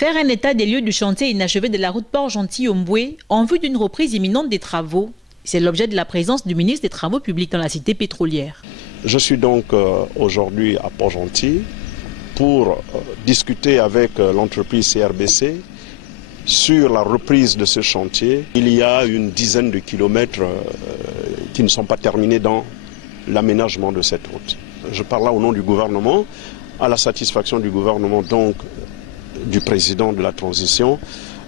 Faire un état des lieux du chantier inachevé de la route Port-Gentil-Omboué en vue d'une reprise imminente des travaux. C'est l'objet de la présence du ministre des Travaux publics dans la cité pétrolière. Je suis donc aujourd'hui à Port-Gentil pour discuter avec l'entreprise CRBC sur la reprise de ce chantier. Il y a une dizaine de kilomètres qui ne sont pas terminés dans l'aménagement de cette route. Je parle là au nom du gouvernement, à la satisfaction du gouvernement, donc du président de la transition.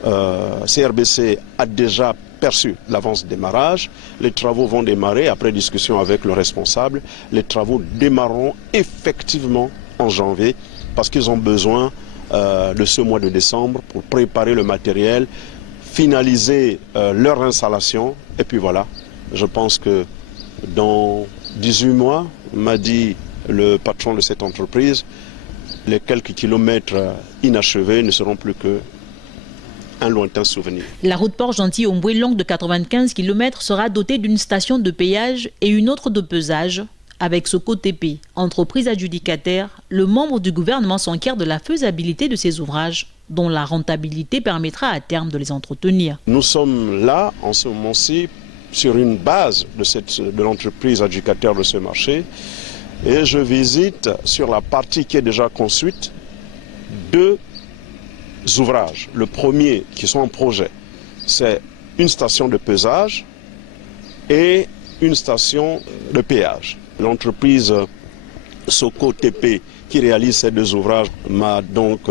CRBC a déjà perçu l'avance de démarrage. Les travaux vont démarrer après discussion avec le responsable. Les travaux démarreront effectivement en janvier parce qu'ils ont besoin de ce mois de décembre pour préparer le matériel, finaliser leur installation. Et puis voilà, je pense que dans 18 mois, m'a dit le patron de cette entreprise, les quelques kilomètres inachevés ne seront plus que un lointain souvenir. La route Port-Gentil-Omboué, longue de 95 km, sera dotée d'une station de péage et une autre de pesage. Avec SOCO-TP, entreprise adjudicataire, le membre du gouvernement s'enquiert de la faisabilité de ces ouvrages, dont la rentabilité permettra à terme de les entretenir. Nous sommes là, en ce moment-ci, sur une base de l'entreprise adjudicataire de ce marché. Et je visite sur la partie qui est déjà construite deux ouvrages. Le premier qui sont en projet, c'est une station de pesage et une station de péage. L'entreprise SOCO-TP qui réalise ces deux ouvrages m'a donc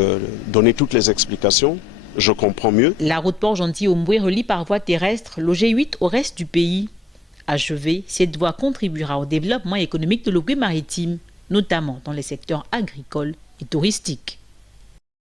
donné toutes les explications. Je comprends mieux. La route Port-Gentil-Omboué relie par voie terrestre l'OG8 au reste du pays. Achevée, cette voie contribuera au développement économique de l'Ogooué maritime, notamment dans les secteurs agricoles et touristiques.